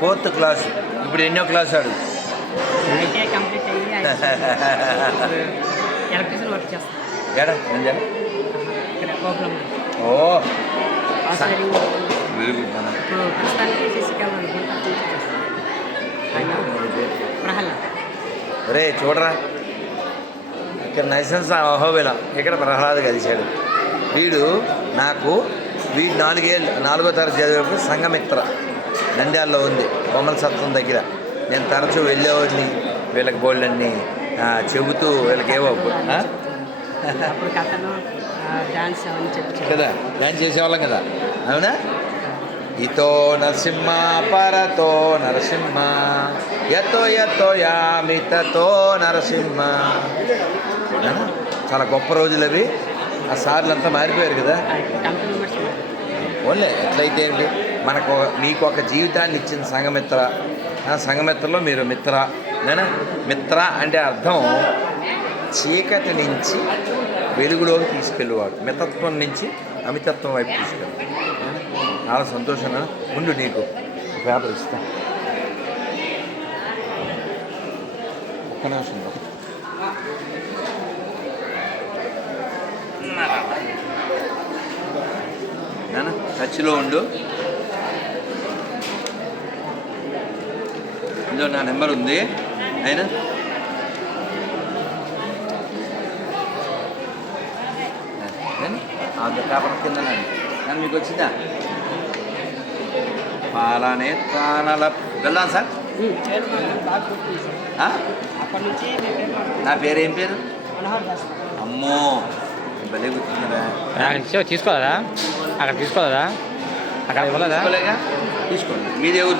Fourth class. ఇప్పుడు ఎన్నో class ఆడు? గోపురం ఓ! వెరీ గుడ్ మన ఒరే చూడరా. ఇక్కడ నైసెన్స్ అహోబిలం. ఇక్కడ ప్రహ్లాద్ కలిశాడు. వీడు నాకు వీడు నాలుగేళ్ళు నాలుగో తరగతి చదివేప్పుడు సంఘమిత్ర. నంద్యాలలో ఉంది. బొమ్మల సత్వం దగ్గర. నేను తరచూ వెళ్ళేవాడిని. వీళ్ళకి బోళ్ళన్ని చెబుతూ వీళ్ళకి ఏవో డాన్స్ కదా? డ్యాన్స్ చేసేవాళ్ళం కదా? అవునా? ఇతో నరసింహ పరతో నరసింహ యతో యతో యామితతో నరసింహ? చాలా గొప్ప రోజులు అవి. ఆ సార్లు అంతా మారిపోయారు కదా? ఓన్లే ఎట్లయితే ఏంటి? మనకు నీకు ఒక జీవితాన్ని ఇచ్చిన సంఘమిత్ర. ఆ సంఘమిత్రలో మీరు మిత్ర. నేనా? మిత్ర అంటే అర్థం చీకటి నుంచి వెలుగులోకి తీసుకెళ్ళేవాడు. మితత్వం నుంచి అమితత్వం వైపు తీసుకెళ్ళాడు చాలా సంతోషంగా ఉండు నీకు పేపర్ ఇస్తా. ఒక్క నిమిషం టచ్లో ఉండు. ఇందులో నా నెంబర్ ఉంది. అయినా? పేపర్ కింద కానీ మీకు వచ్చిందా? పాలనే తానల. వెళ్దాం సార్. నా పేరు ఏం పేరు? అమ్మో భలే గుర్తుందా అక్కడ తీసుకో తీసుకోలేదా అక్కడ తీసుకోలేదా అక్కడ ఇవ్వలేదా? తీసుకోండి. మీది ఎవరు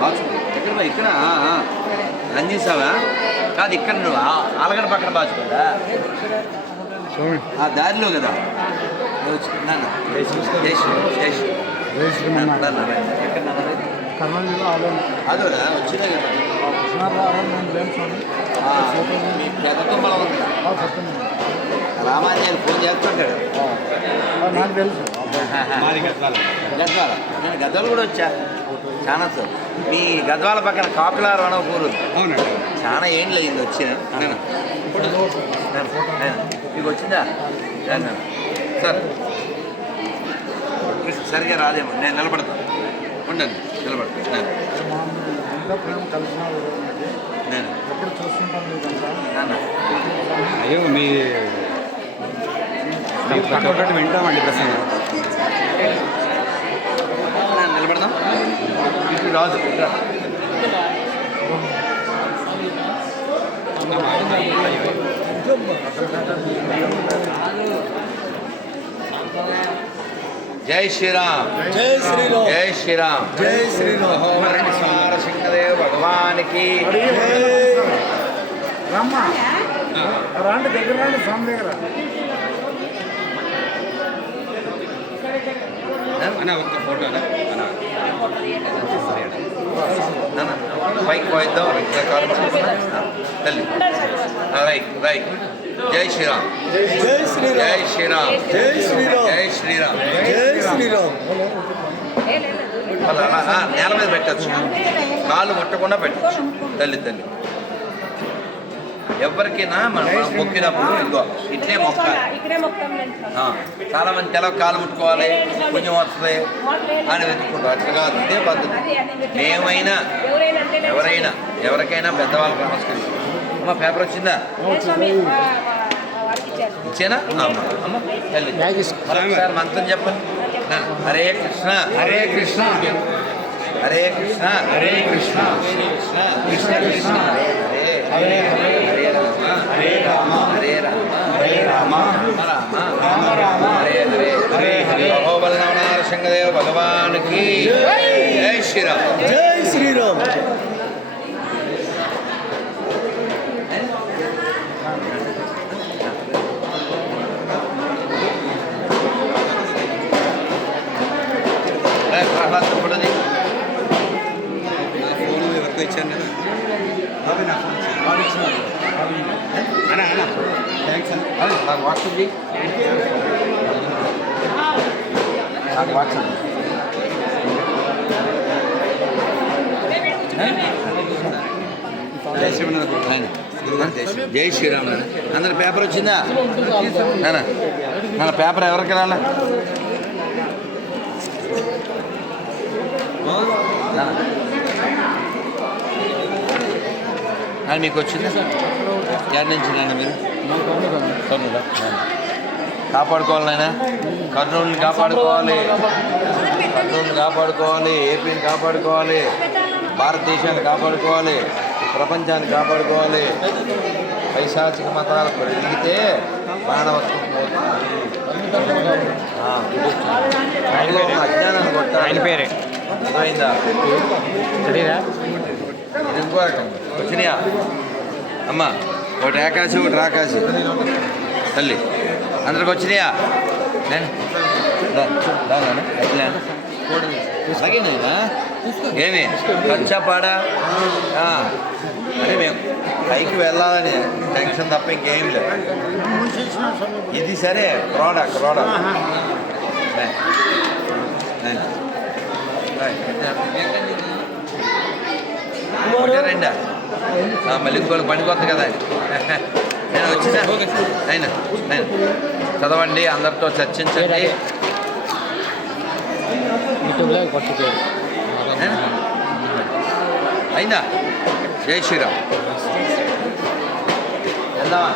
బాచుపల్లి. ఎక్కడ? ఇక్కడ. లంజేసావా కాదు ఇక్కడ నువ్వు ఆలగడ పక్కన బాచుకుందా ఆ దారిలో కదా? కర్నూలు జిల్లా వచ్చినా కదా కృష్ణారావు స్వామి ఉంది రామాంజన్ ఫోన్ చేస్తుంటాడు. నాకు తెలుసు. గద్వాల. నేను గద్వాల కూడా వచ్చా. చాలా సార్. మీ గద్వాల పక్కన కాకులారు అనే ఊరు చాలా ఏండ్లు అయింది వచ్చిన. మీకు వచ్చిందా. సార్. సరిగా రాదేమో. నేను నిలబడతాను ఉండండి. నిలబడతాను నేను. ఎప్పుడు చూస్తుంటాను అయ్యో మీ ఒక్కొక్కటి వింటామండి ప్రసంగం. నిలబడదాం. ఇటు రాదు ఇటు రా. జై శ్రీరామ్. జై శ్రీరామ్. జై శ్రీరామ్. జై శ్రీరామ్. అహోమర సింహదేవ్ భగవానికి రమ్మ. రాండి దగ్గర రాండి స్వామి దగ్గర. అన్న ఒక్క ఫోటో నాన్న, పైకి పోయిద్దాం ఇక్కడ కాలు పట్టుకున్నా. తల్లి. Right right. జై శ్రీరామ్. జై శ్రీరామ్. జై శ్రీరామ్. జై శ్రీరామ్. జై శ్రీరామ్. జై శ్రీరామ్. అలా, అలా, ఆ, నేల మీద పెట్టచ్చు. కాలు ముట్టకుండా పెట్టచ్చు. తల్లి తల్లి. ఎవరికైనా మనం మొక్కినప్పుడు ఇదిగో ఇట్లే ఆ, చాలా మంది తెలవ కాలు ముట్టుకోవాలి పుణ్యం వస్తుంది అని వెతుక్కుంటారు. అట్లా కాదు ఇదే పద్ధతి. ఏమైనా ఎవరైనా ఎవరికైనా పెద్దవాళ్ళకి నమస్కరిస్తాం అమ్మ పేపర్ వచ్చిందా? ఇచ్చేనా? అమ్మ అమ్మ తల్లి. మరొకసారి మంత్రం చెప్పండి. హరే కృష్ణ. హరే కృష్ణ. హరే కృష్ణ. హరే కృష్ణ. కృష్ణ. కృష్ణ కృష్ణ. హరే. హరే హరే హరే రామ హరే రామ హరే రామ హరే రామ రామ రామ రామ హరే హరే హరే. హరే శంకరదేవ భగవానికి జై శ్రీరామ్. జై శ్రీరామ్. ప్రహ్లాద్ ఫోన్ ఎవరికో ఇచ్చాను బాబేనా అన్నా అన్నా థ్యాంక్స్ అన్న నాకు వాట్సాప్ చేయి నాకు వాట్సాప్ జై శ్రీరామ్ జై శ్రీరామ్ అందరి పేపర్ వచ్చిందా మన పేపర్ ఎవరికి రాలే నాన్న నాన్న మీకు వచ్చిందా? ఎక్కడి నుంచి నాన్న మీరు? కర్నూలు? కాపాడుకోవాలి నాయన. కర్నూలుని కాపాడుకోవాలి. కర్నూలుని కాపాడుకోవాలి. ఏపీని కాపాడుకోవాలి. భారతదేశాన్ని కాపాడుకోవాలి. ప్రపంచాన్ని కాపాడుకోవాలి. పైశాచిక మతాలు పెరిగితే మానవత్వం అజ్ఞానాన్ని కొట్టాలి. ఆయన పేరే. అర్థమైందా? ఇంకో రకం వచ్చినాయా అమ్మ ఒకటి ఆకాశం ఒకటి రాకాశి. తల్లి అందరికి వచ్చినాయా? నేను? ఏమి? ఖర్చా పాడా అంటే మేము పైకి వెళ్ళాలని టెన్షన్ తప్ప ఇంకేం లేదు. ఇది సరే ప్రోడక్ట్ ప్రోడక్ట్ రెండా? మళ్ళీ ఇంకోటి పని కొత్త కదా. నేను వచ్చినా? అయినా నేను చదవండి అందరితో చర్చించండి. అయిందా జై శ్రీరామ్. వెళ్దామా?